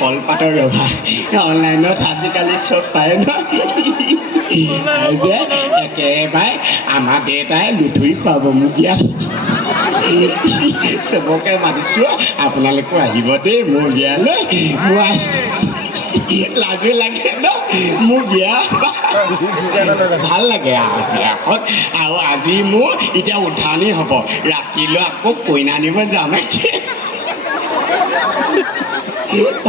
কলপাতৰ ৰভা অনলাইনত আজিকালি চব পায় ন যে একেবাৰে আমাৰ দেউতাই লুঠুৰি খুৱাব মোক বিয়াত চবকে মাতিছোঁ আপোনালোকো আহিব দেই মোৰ বিয়ালৈ মই লাজু লাগে ন মোৰ বিয়া ভাল লাগে আৰু বিয়াখন আৰু আজি মোৰ এতিয়া উঠানি হ'ব ৰাতিলৈ আকৌ কইনা আনিব যাম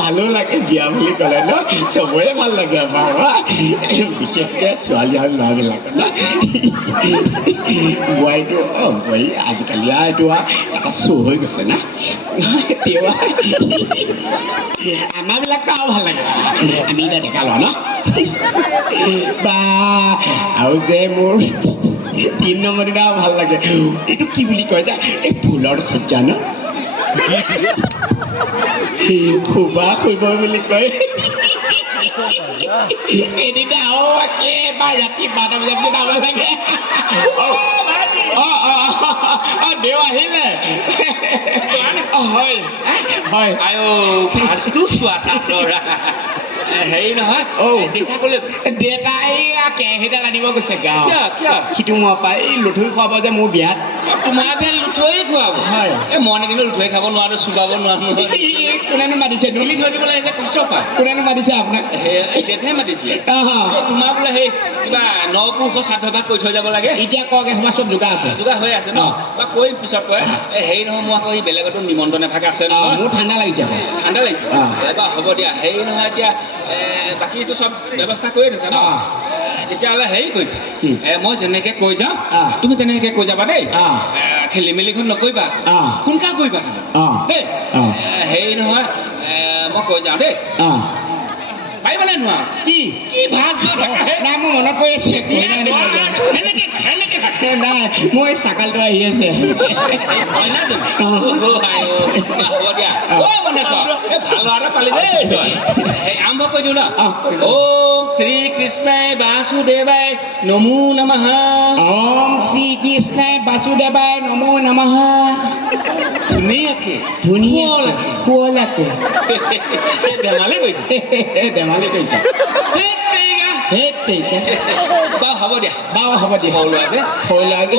ভালো লাগে বিয়া বুলি ক'লে ন চবৰে ভাল লাগে আমাৰ বিশেষকৈ ছোৱালী আৰু ল'ৰাবিলাক ন বোৱাৰীটো বোৱাৰী আজিকালি এইটো এটা শ্ব' হৈ গৈছে না তেওঁ আমাৰবিলাকতো আৰু ভাল লাগে আমি এতিয়া ডেকা লওঁ ন বা আৰু যে মোৰ 3 নম্বৰ দিনা ভাল লাগে এইটো কি বুলি কয় যে এই ফুলৰ সজ্জা ন খুবা খুব বুলি কয় এদিনা একেবাৰে ৰাতি 12 বজাত যাব লাগে দেও আহিলে হয় হয় ভাজটো চোৱা ল'ৰা হেৰি নহয় দেউতা ক'লে দেউতাই কেৰাহীডাল আনিব গৈছে গাঁও কিয় সিটো মই পাই লুঠুৰি খুৱাব যে মোৰ বিয়াত তোমাৰ বিয়াত লুঠুৰি খুৱাব হয় মই কিন্তু লুঠুৰি খাব নোৱাৰো চুবাব নোৱাৰো কোনেনো মাতিছে তুলি থৈ দিব লাগে যে কষ্ট পায় কোনেনো মাতিছে আপোনাক এই দেউতাই মাতিছিলে তোমাৰ বোলে সেই কিবা নপুৰুষৰ শ্ৰাদ্ধ ভাগ কৰি থৈ যাব লাগে এতিয়া কওক এসোপা চব যোগাৰ আছে যোগাৰ হৈ আছে ন বা কৈ পিছত কয় হেৰি নহয় মই আকৌ বেলেগতো নিমন্ত্ৰণ এভাগে আছে মোৰ ঠাণ্ডা লাগিছে ঠাণ্ডা লাগিছে এবাৰ হ'ব দিয়া হেৰি নহয় এতিয়া বাকীটো চব ব্যৱস্থা কৰি দিছে ন তেতিয়াহ'লে হেৰি কৰিবা মই যেনেকে কৈ যাওঁ তুমি তেনেকে কৈ যাবা দেই খেলি মেলিখন নকৰিবা সোনকাল কৰিবা দেই হেৰি নহয় মই কৈ যাওঁ দেই পাৰিবানে নোৱাৰা কি কি ভাত নাই মোৰ মনত পৰি আছে নাই মোৰ এই চাকালটো আহি আছে হ'ব দিয়া ভাল ল'ৰা এটা পালি দেই আৰম্ভ কৰি দিওঁ ন ওম শ্ৰী কৃষ্ণাই বাসুদেৱাই নমো নমঃ ওম শ্ৰী কৃষ্ণাই বাসুদেৱাই নমো নমঃ ধুনীয়াকে শুৱলাকে ধেমালি কৰিছে ধেমালি কৰিছে হ'ব দিয়া হ'ব দিয়া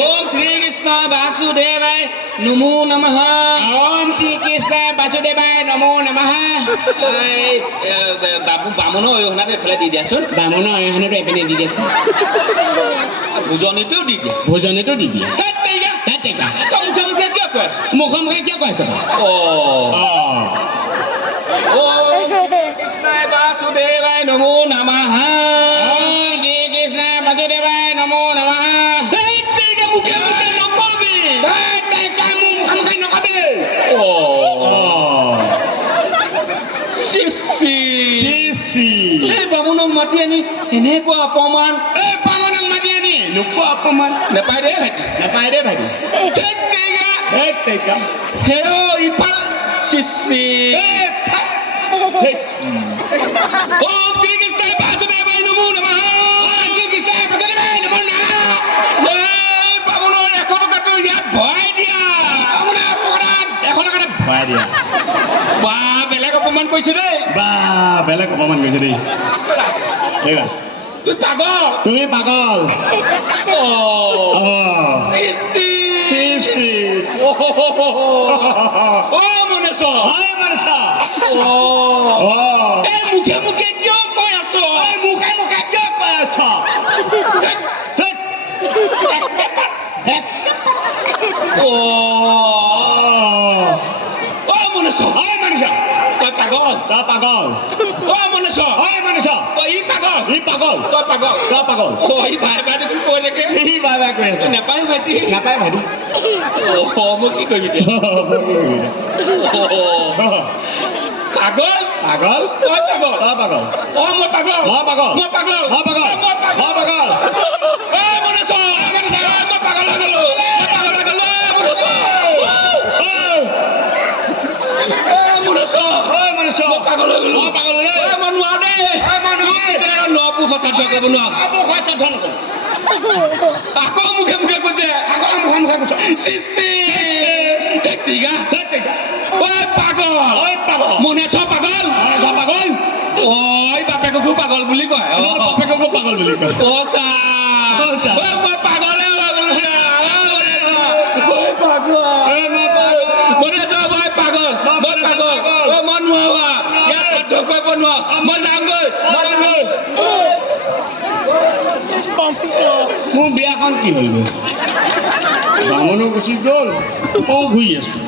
ওম শ্ৰী কৃষ্ণ বাসুদেৱাই নমো নমঃ ওম শ্ৰী কৃষ্ণাই বাসুদেৱাই নমো নমঃ বাবু বামুণৰ অৰিহণাটো এফালে দি দিয়াচোন বামুণৰ অৰিহণাটো এপিনে দি দিয়াচোন ভোজনীটোও দি দিয়া ভোজনীটো দি দিয়া মুখে মুখে কিয় কৈ আছা কৃষ্ণাই বাসুদেৱাই নমো নমঃ শ্ৰী কৃষ্ণাই বাসুদেৱাই নমো নমঃ মুখে মুখে নকবি এই বামুণক মাতি আনি এনেকুৱা অপমান নোকোৱা অপমান নেপায় দেই ভাইটি নাপায় দেই ভাইটি ইফাল চিচি ওম শ্ৰী কৃষ্ণাই বাসুদেৱাই নমো নমঃ বামুণৰ 100 টকাটো ইয়াত ভৰাই দিয়া বা বেলেগ অপমান কৰিছে দেই বা বেলেগ অপমান কৰিছে দেই তুমি পাগল মুখে মুখে কিয় কৈ আছ তই পাগল নাপায় ভাইটি মই কি কৰিবি পাগল পাগল তই পাগল পাগল মই পাগল মই পাগল আকৌ মুখে মুখে কৈছে পাগল মনে পাগল পাগল বুলি কয় বাপেককো পাগল বুলি কয় পচা মই পাগলে মোৰ বিয়াখন কি হ'ল বামুণো গুচি গ'ল ঘূৰি আছো